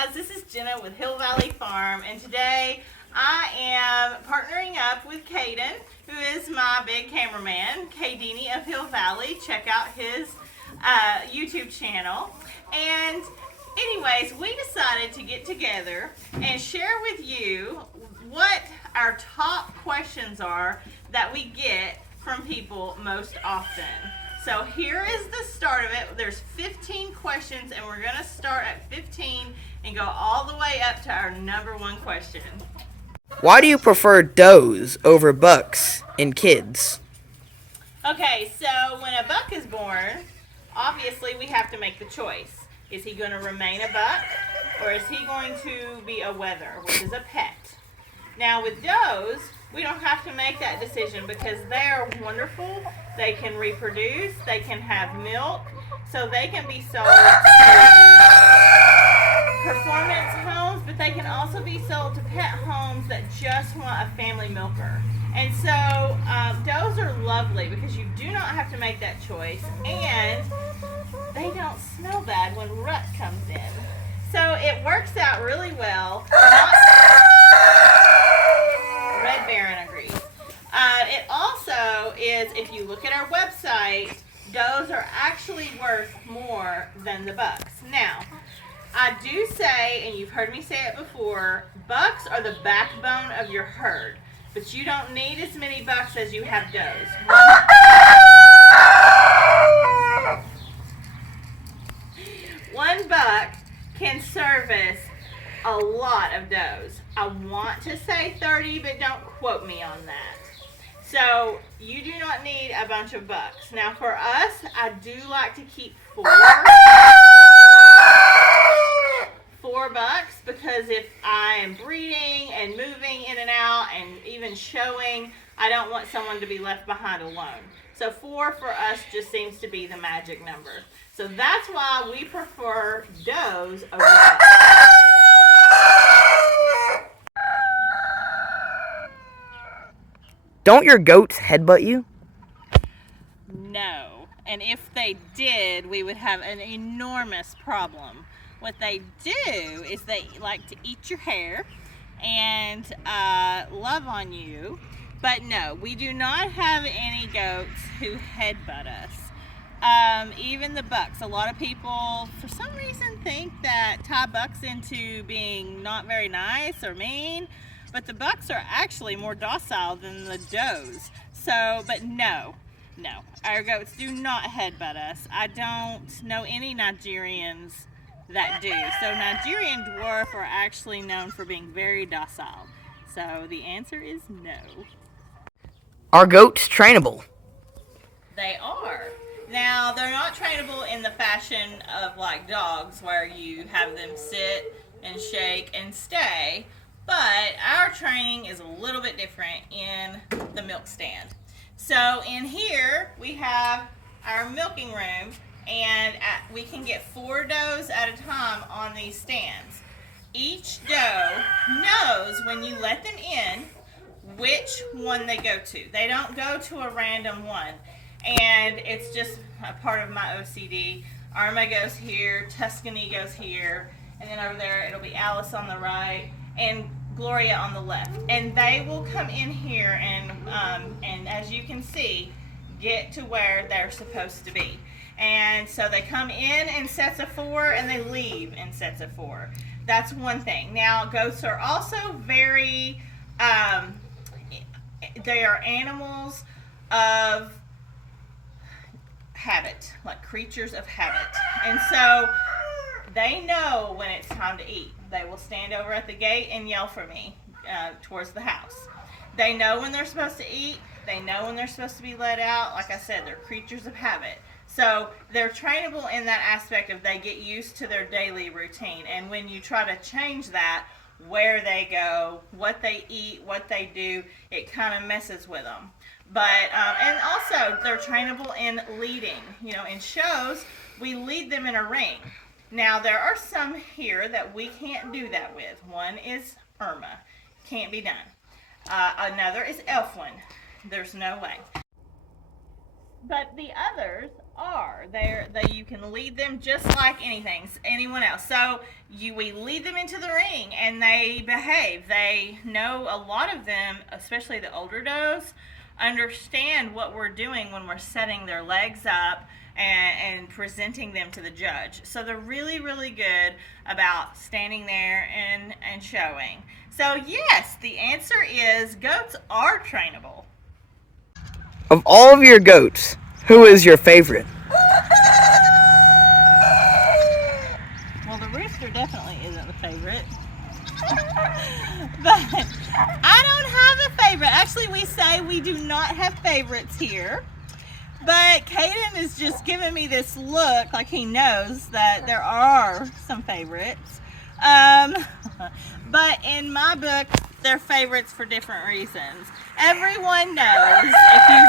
guys, this is Jenna with Hill Valley Farm, and today I am partnering up with Caden, who is my big cameraman, Kadini of Hill Valley. Check out his YouTube channel. And anyways, we decided to get together and share with you what our top questions are that we get from people most often. So here is the start of it. There's 15 questions, and we're going to start at 15 and go all the way up to our number one question. Why do you prefer does over bucks in kids? Okay, so when a buck is born, obviously we have to make the choice. Is he going to remain a buck, or is he going to be a wether, which is a pet? Now with does, we don't have to make that decision because they are wonderful. They can reproduce, they can have milk, so they can be sold to performance homes, but they can also be sold to pet homes that just want a family milker. And so does are lovely because you do not have to make that choice, and they don't smell bad when rut comes in. So it works out really well. Red Baron agrees. It also is, if you look at our website, does are actually worth more than the bucks. Now, I do say, and you've heard me say it before, bucks are the backbone of your herd, but you don't need as many bucks as you have does. One buck can service a lot of does. I want to say 30, but don't quote me on that. So you do not need a bunch of bucks. Now for us, I do like to keep four bucks, because if I am breeding and moving in and out and even showing, I don't want someone to be left behind alone. So 4 for us just seems to be the magic number. So that's why we prefer does over bucks. Don't your goats headbutt you? No. And if they did, we would have an enormous problem. What they do is they like to eat your hair and love on you. But no, we do not have any goats who headbutt us. Even the bucks. A lot of people, for some reason, think that tie bucks into being not very nice or mean. But the bucks are actually more docile than the does. So, but no, our goats do not headbutt us. I don't know any Nigerians that do. So Nigerian dwarf are actually known for being very docile. So the answer is no. Are goats trainable? They are. Now, they're not trainable in the fashion of like dogs, where you have them sit and shake and stay. But our training is a little bit different in the milk stand. So in here we have our milking room, and we can get 4 does at a time on these stands. Each doe knows when you let them in which one they go to. They don't go to a random one. And it's just a part of my OCD. Arma goes here, Tuscany goes here, and then over there it'll be Alice on the right and Gloria on the left, and they will come in here and as you can see, get to where they're supposed to be. And so they come in in sets of 4 and they leave in sets of 4. That's one thing. Now goats are also very they are animals of habit, like creatures of habit, and so they know when it's time to eat. They will stand over at the gate and yell for me towards the house. They know when they're supposed to eat. They know when they're supposed to be let out. Like I said, they're creatures of habit. So they're trainable in that aspect of they get used to their daily routine. And when you try to change that, where they go, what they eat, what they do, it kind of messes with them. But and also they're trainable in leading. You know, in shows, we lead them in a ring. Now, there are some here that we can't do that with. One is Irma. Can't be done. Another is Elfwin. There's no way. But the others are. You can lead them just like anyone else. So we lead them into the ring and they behave. They know, a lot of them, especially the older does, understand what we're doing when we're setting their legs up and presenting them to the judge. So they're really, really good about standing there and showing. So yes, the answer is goats are trainable. Of all of your goats, who is your favorite? Well, the rooster definitely isn't the favorite. But I don't have a favorite. Actually, we say we do not have favorites here. But Caden is just giving me this look like he knows that there are some favorites. But in my book, they're favorites for different reasons. Everyone knows, if you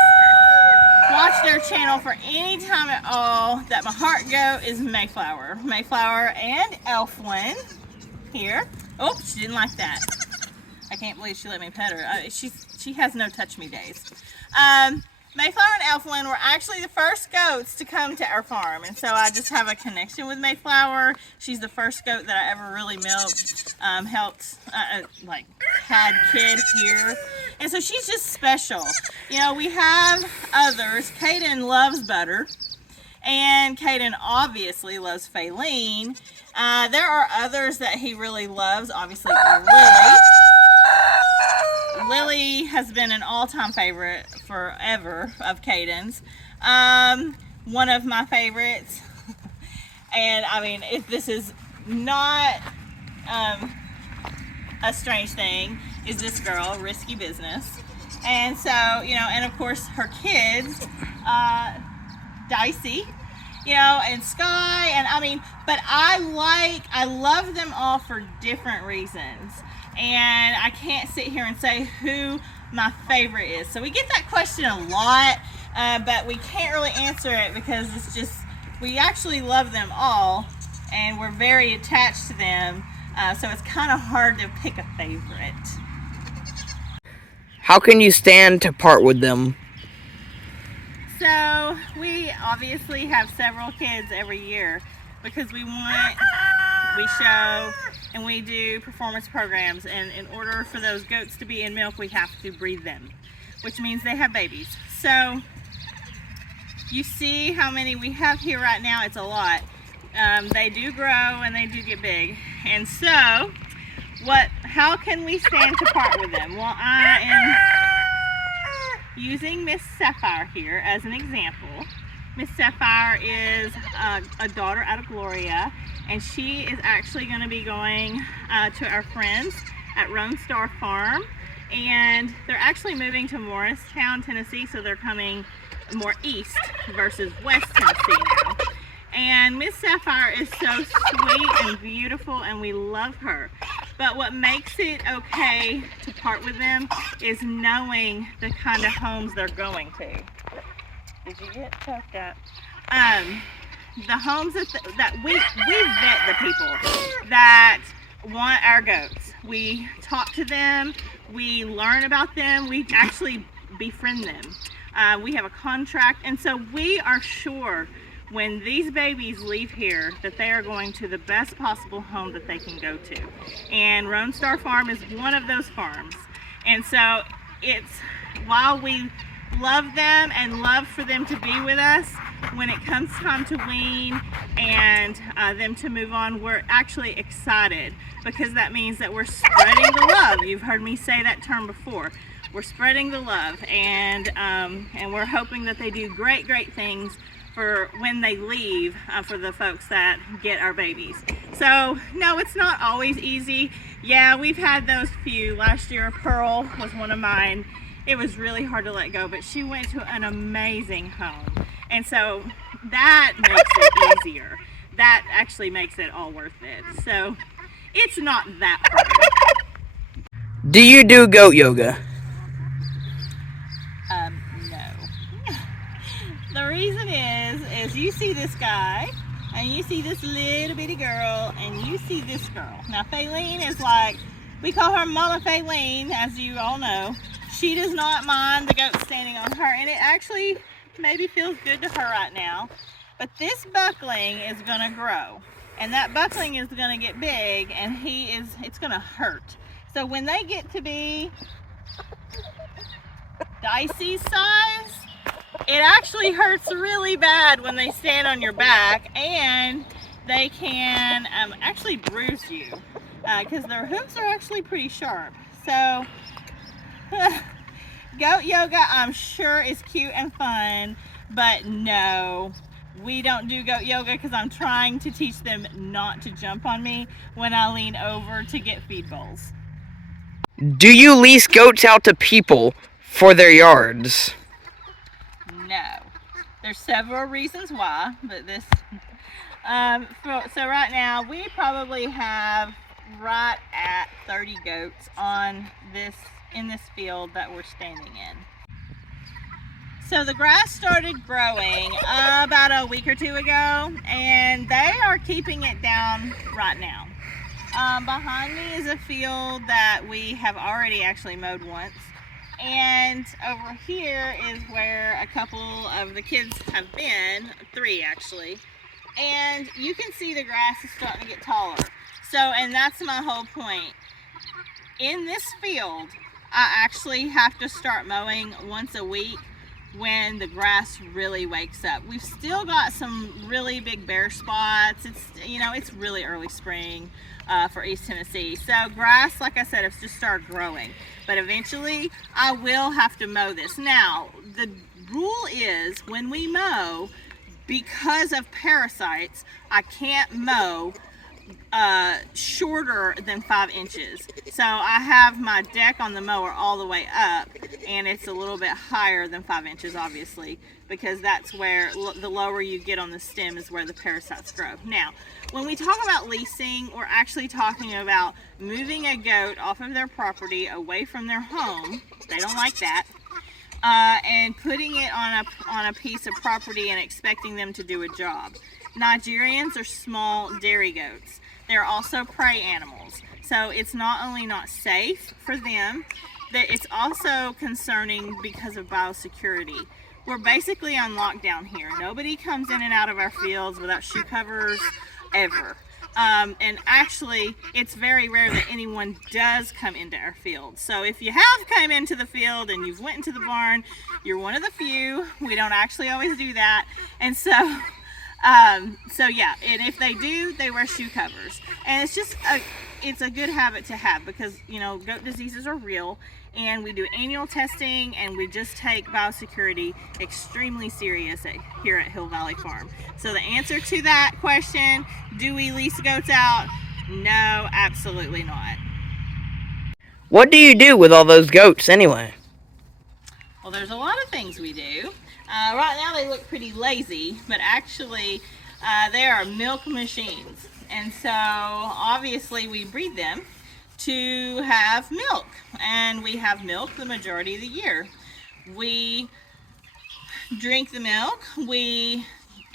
watch their channel for any time at all, that my heart goat is Mayflower. Mayflower and Elflin here. Oh, she didn't like that. I can't believe she let me pet her. She has no touch me days. Mayflower and Elflin were actually the first goats to come to our farm, and so I just have a connection with Mayflower. She's the first goat that I ever really milked, helped, had kid here, and so she's just special. You know, we have others. Caden loves butter, and Caden obviously loves Faylene. There are others that he really loves, obviously Lily. Lily has been an all-time favorite forever of Caden's. One of my favorites. And I mean, if this is not a strange thing, is this girl, Risky Business. And so, you know, and of course her kids, Dicey, you know, and Sky, and I mean, but I love them all for different reasons. And I can't sit here and say who my favorite is. So we get that question a lot, but we can't really answer it because it's just, we actually love them all and we're very attached to them. So it's kind of hard to pick a favorite. How can you stand to part with them? So we obviously have several kids every year because we show and we do performance programs, and in order for those goats to be in milk, we have to breed them, which means they have babies. So you see how many we have here right now. It's a lot. They do grow and they do get big. And so how can we stand to part with them? Well, I am using Miss Sapphire here as an example. Miss Sapphire is a daughter out of Gloria, and she is actually going to be going to our friends at Lone Star Farm, and they're actually moving to Morristown, Tennessee, so they're coming more east versus west Tennessee now. And Miss Sapphire is so sweet and beautiful, and we love her. But what makes it okay to part with them is knowing the kind of homes they're going to. Did you get choked up? The homes that we vet the people that want our goats. We talk to them, we learn about them, we actually befriend them. We have a contract, and so we are sure when these babies leave here that they are going to the best possible home that they can go to. And Lone Star Farm is one of those farms. And so while we love them and love for them to be with us, when it comes time to wean and them to move on, we're actually excited because that means that we're spreading the love. You've heard me say that term before. We're spreading the love, and we're hoping that they do great things for when they leave, for the folks that get our babies. So no, it's not always easy. Yeah, we've had those few. Last year Pearl was one of mine. It was really hard to let go, but she went to an amazing home. And so that makes it easier. That actually makes it all worth it. So it's not that hard. Do you do goat yoga? No. The reason is you see this guy, and you see this little bitty girl, and you see this girl. Now Faylene is like, we call her Mama Faylene, as you all know. She does not mind the goat standing on her, and it actually maybe feels good to her right now. But this buckling is gonna grow, and that buckling is gonna get big, and it's gonna hurt. So when they get to be dicey size, it actually hurts really bad when they stand on your back, and they can actually bruise you because their hooves are actually pretty sharp. So goat yoga, I'm sure, is cute and fun, but no, we don't do goat yoga because I'm trying to teach them not to jump on me when I lean over to get feed bowls. Do you lease goats out to people for their yards? No. There's several reasons why, but this so right now we probably have right at 30 goats in this field that we're standing in. So the grass started growing about a week or two ago, and they are keeping it down right now. Behind me is a field that we have already actually mowed once, and over here is where a couple of the kids have been, 3 actually, and you can see the grass is starting to get taller. So, and that's my whole point. In this field, I actually have to start mowing once a week when the grass really wakes up. We've still got some really big bare spots. It's really early spring for East Tennessee. So grass, like I said, has just started growing. But eventually I will have to mow this. Now, the rule is when we mow, because of parasites, I can't mow shorter than 5 inches. So I have my deck on the mower all the way up, and it's a little bit higher than 5 inches, obviously, because that's where the lower you get on the stem is where the parasites grow. Now, when we talk about leasing, we're actually talking about moving a goat off of their property away from their home. They don't like that. And putting it on a piece of property and expecting them to do a job. Nigerians are small dairy goats. They're also prey animals. So it's not only not safe for them, but it's also concerning because of biosecurity. We're basically on lockdown here. Nobody comes in and out of our fields without shoe covers ever. And actually, it's very rare that anyone does come into our field. So if you have come into the field and you've went into the barn, you're one of the few. We don't actually always do that. And so yeah, and if they do, they wear shoe covers. And it's a good habit to have because, goat diseases are real, and we do annual testing, and we just take biosecurity extremely serious here at Hill Valley Farm. So the answer to that question, do we lease goats out? No, absolutely not. What do you do with all those goats anyway? Well, there's a lot of things we do. Right now they look pretty lazy, but actually they are milk machines. And so obviously we breed them to have milk, and we have milk the majority of the year. We drink the milk.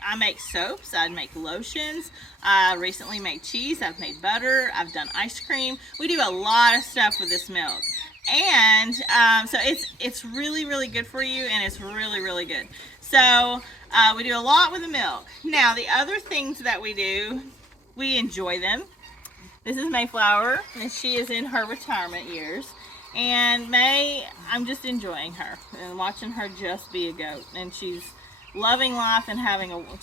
I make soaps, I make lotions, I recently made cheese, I've made butter, I've done ice cream. We do a lot of stuff with this milk. And so it's really, really good for you, and it's really, really good. So we do a lot with the milk. Now, the other things that we do, we enjoy them. This is Mayflower, and she is in her retirement years. And May, I'm just enjoying her and watching her just be a goat. And she's loving life and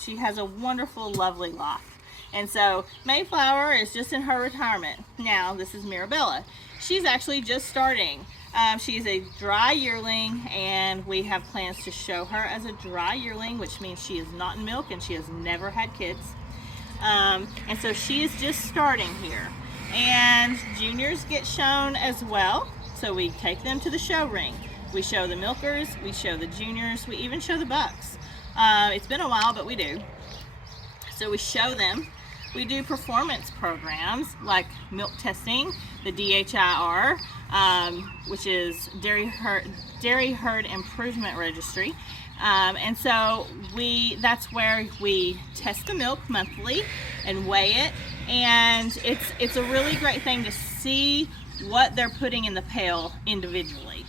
she has a wonderful, lovely life. And so Mayflower is just in her retirement. Now, this is Mirabella. She's actually just starting. She's a dry yearling, and we have plans to show her as a dry yearling, which means she is not in milk and she has never had kids. And so she is just starting here. And juniors get shown as well. So we take them to the show ring. We show the milkers, we show the juniors, we even show the bucks. It's been a while, but we do. So we show them. We do performance programs like milk testing, the DHIR, which is Dairy Herd Improvement Registry. And so that's where we test the milk monthly and weigh it. And it's a really great thing to see what they're putting in the pail individually.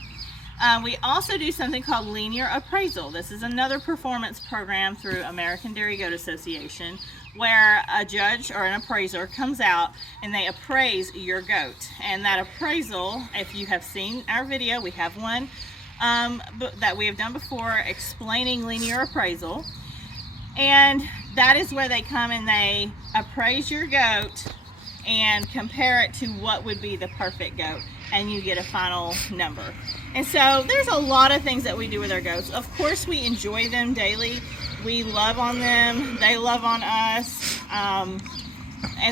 We also do something called linear appraisal. This is another performance program through American Dairy Goat Association, where a judge or an appraiser comes out and they appraise your goat. And that appraisal, if you have seen our video, we have one that we have done before explaining linear appraisal. And that is where they come and they appraise your goat and compare it to what would be the perfect goat, and you get a final number. And so there's a lot of things that we do with our goats. Of course, we enjoy them daily. We love on them, they love on us, and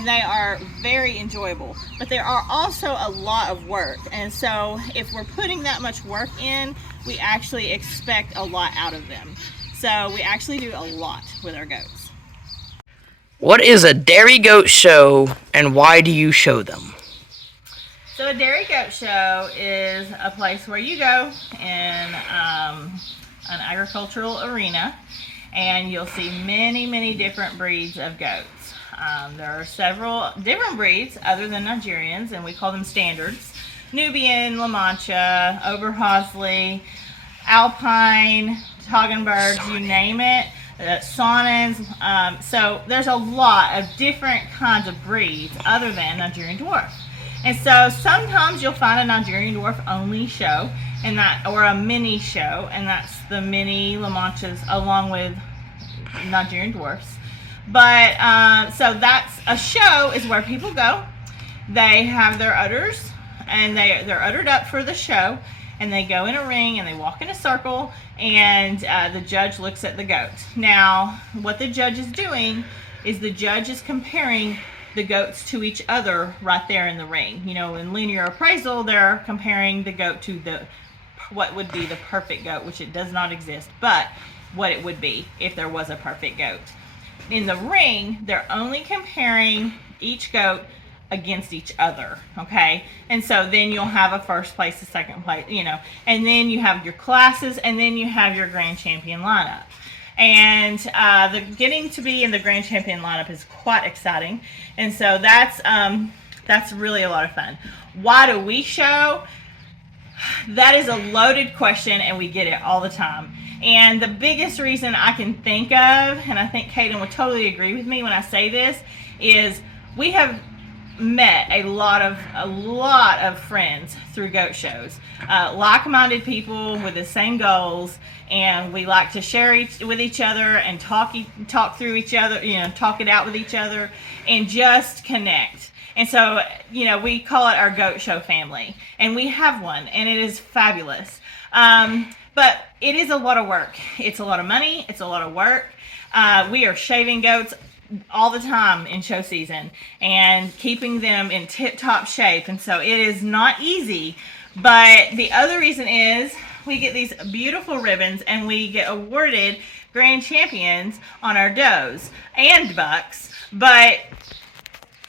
they are very enjoyable. But there are also a lot of work, and so if we're putting that much work in, we actually expect a lot out of them. So we actually do a lot with our goats. What is a dairy goat show, and why do you show them? So a dairy goat show is a place where you go in an agricultural arena, and you'll see many, many different breeds of goats. There are several different breeds other than Nigerians, and we call them standards. Nubian, La Mancha, Oberhausley, Alpine, Toggenburgs, you name it. Saanens. So there's a lot of different kinds of breeds other than Nigerian Dwarf. And so sometimes you'll find a Nigerian Dwarf only show, and or a mini show, and that's the mini La Manchas along with Nigerian Dwarfs. But so that's a show is where people go. They have their udders, and they're uddered up for the show, and they go in a ring and they walk in a circle, and the judge looks at the goat. Now, what the judge is doing is the judge is comparing the goats to each other right there in the ring. You know, in linear appraisal, they're comparing the goat to what would be the perfect goat, which it does not exist, but what it would be if there was a perfect goat. In the ring, they're only comparing each goat against each other, okay? And so then you'll have a first place, a second place, you know, and then you have your classes, and then you have your grand champion lineup. And getting to be in the grand champion lineup is quite exciting, and so that's really a lot of fun. Why do we show? That is a loaded question, and we get it all the time. And the biggest reason I can think of, and I think Kaden would totally agree with me when I say this, is we have met a lot of friends through goat shows, like-minded people with the same goals, and we like to share with each other and talk through each other, you know, talk it out with each other and just connect. And so, you know, we call it our goat show family, and we have one, and it is fabulous. But it is a lot of work. It's a lot of money. It's a lot of work. We are shaving goats all the time in show season and keeping them in tip-top shape, and so it is not easy. But the other reason is we get these beautiful ribbons, and we get awarded grand champions on our does and bucks, but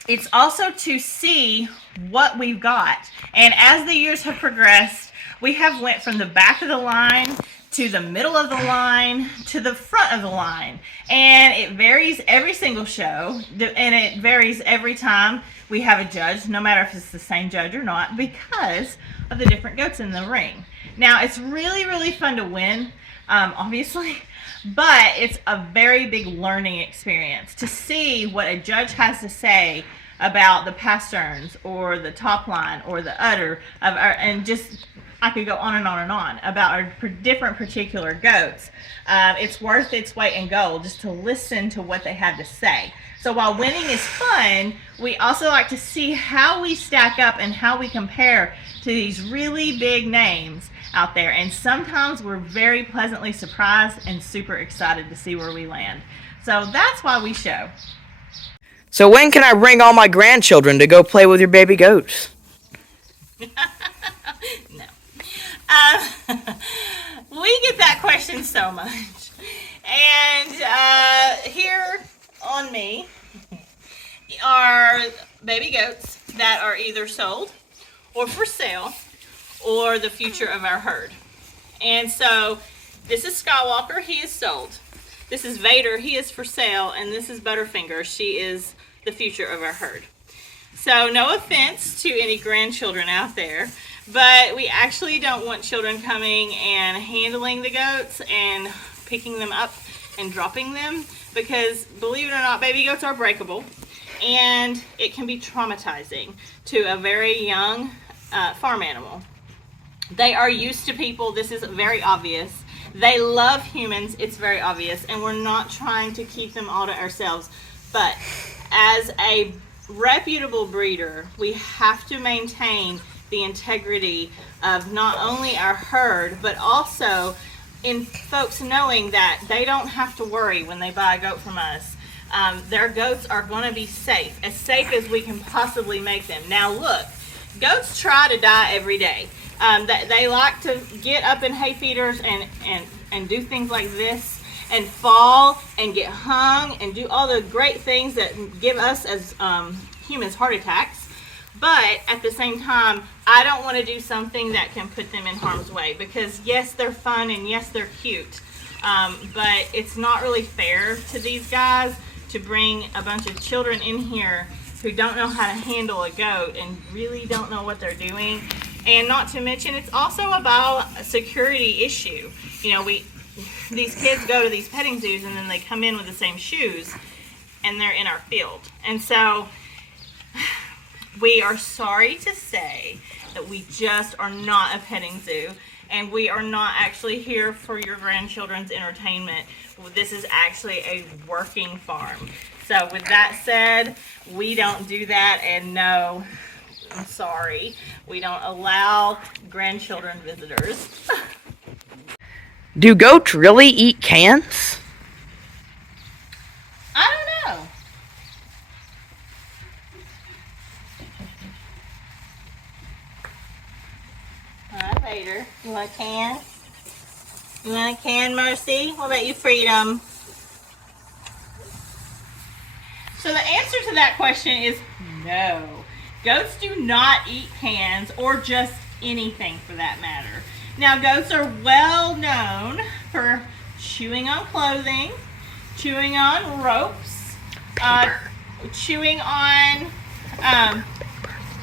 it's also to see what we've got. And as the years have progressed, we have went from the back of the line to the middle of the line to the front of the line, and it varies every single show, and it varies every time we have a judge, no matter if it's the same judge or not, because of the different goats in the ring. Now, it's really, really fun to win, obviously, but it's a very big learning experience to see what a judge has to say about the pasterns or the top line or the udder of our, and just I could go on and on and on about our different particular goats. It's worth its weight in gold just to listen to what they have to say. So while winning is fun, we also like to see how we stack up and how we compare to these really big names out there. And sometimes we're very pleasantly surprised and super excited to see where we land. So that's why we show. So when can I bring all my grandchildren to go play with your baby goats? No. We get that question so much. And here on me are baby goats that are either sold or for sale or the future of our herd. And so this is Skywalker, he is sold. This is Vader, he is for sale. And this is Butterfinger, she is the future of our herd. So no offense to any grandchildren out there, But we actually don't want children coming and handling the goats and picking them up and dropping them, because believe it or not, baby goats are breakable, and it can be traumatizing to a very young farm animal. They are used to people. This is very obvious. They love humans. It's very obvious, and we're not trying to keep them all to ourselves. But as a reputable breeder, we have to maintain the integrity of not only our herd, but also in folks knowing that they don't have to worry when they buy a goat from us. Their goats are going to be safe as we can possibly make them. Now look, goats try to die every day. They like to get up in hay feeders and do things like this, and fall and get hung and do all the great things that give us as humans heart attacks. But at the same time, I don't want to do something that can put them in harm's way, because yes, they're fun and yes, they're cute, but it's not really fair to these guys to bring a bunch of children in here who don't know how to handle a goat and really don't know what they're doing. And not to mention, it's also about a security issue. You know, these kids go to these petting zoos and then they come in with the same shoes and they're in our field. And so we are sorry to say that we just are not a petting zoo, and we are not actually here for your grandchildren's entertainment. This is actually a working farm. So with that said, we don't do that, and no, I'm sorry, we don't allow grandchildren visitors. Do goats really eat cans? I don't know. Hi, Vader. You want a can? You want a can, Mercy? What about you, Freedom? So the answer to that question is no. Goats do not eat cans, or just anything for that matter. Now, goats are well known for chewing on clothing, chewing on ropes, chewing on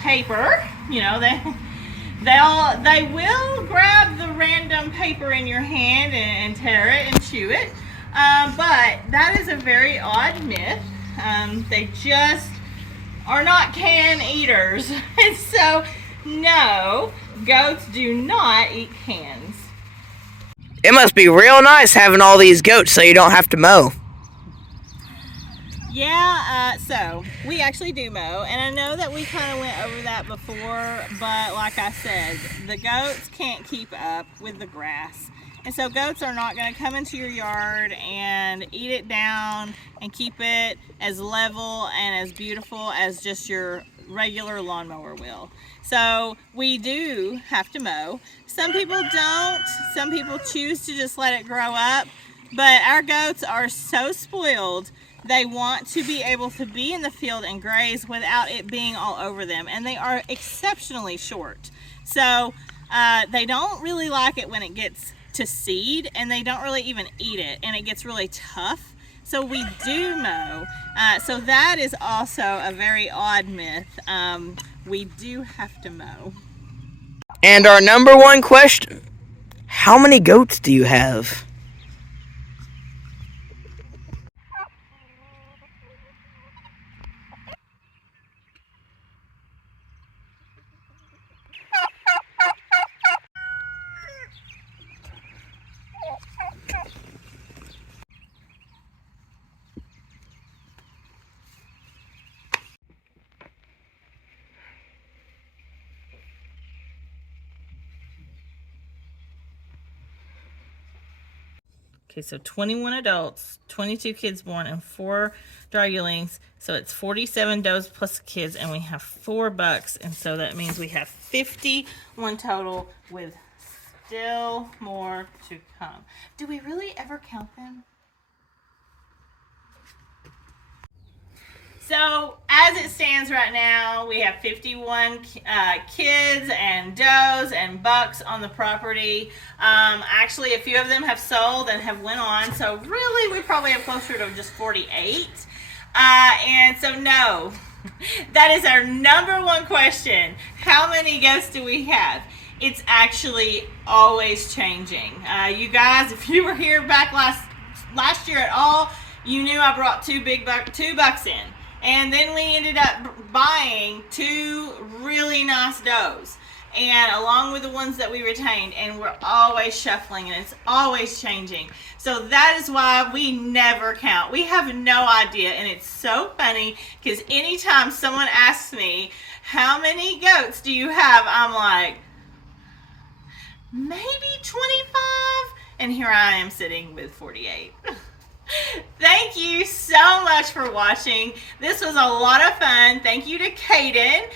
paper. You know, they will grab the random paper in your hand and tear it and chew it. But that is a very odd myth. They just are not can eaters. And so, no, goats do not eat cans. It must be real nice having all these goats so you don't have to mow. Yeah, so we actually do mow, and I know that we kind of went over that before, but like I said, the goats can't keep up with the grass. And so goats are not going to come into your yard and eat it down and keep it as level and as beautiful as just your regular lawnmower will. So we do have to mow. Some people don't. Some people choose to just let it grow up. But our goats are so spoiled. They want to be able to be in the field and graze without it being all over them. And they are exceptionally short. So they don't really like it when it gets to seed, and they don't really even eat it, and it gets really tough. So we do mow. So that is also a very odd myth. We do have to mow. And our number one question, how many goats do you have? Okay, so 21 adults, 22 kids born, and 4 dragulings. So it's 47 does plus kids, and we have 4 bucks. And so that means we have 51 total, with still more to come. Do we really ever count them? So as it stands right now, we have 51 kids and does and bucks on the property. Actually, a few of them have sold and have went on. So really, we probably have closer to just 48. And so no, That is our number one question. How many goats do we have? It's actually always changing. You guys, if you were here back last year at all, you knew I brought two bucks in. And then we ended up buying two really nice does, and along with the ones that we retained, and we're always shuffling and it's always changing. So that is why we never count. We have no idea, and it's so funny because anytime someone asks me, how many goats do you have? I'm like, maybe 25, and here I am sitting with 48. Thank you so much for watching. This was a lot of fun. Thank you to Kaden,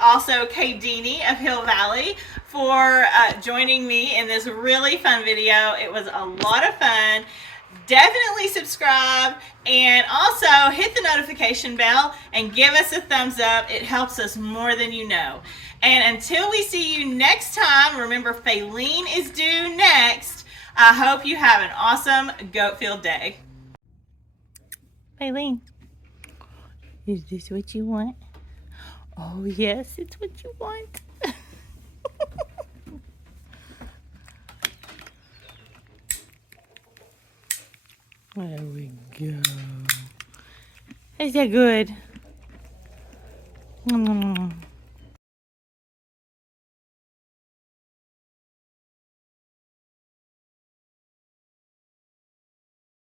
also Kadini of Hill Valley, for joining me in this really fun video. It was a lot of fun. Definitely subscribe and also hit the notification bell and give us a thumbs up. It helps us more than you know. And until we see you next time, remember Faylene is due next. I hope you have an awesome goat field day. Faylene, is this what you want? Oh yes, it's what you want. There we go. Is that good?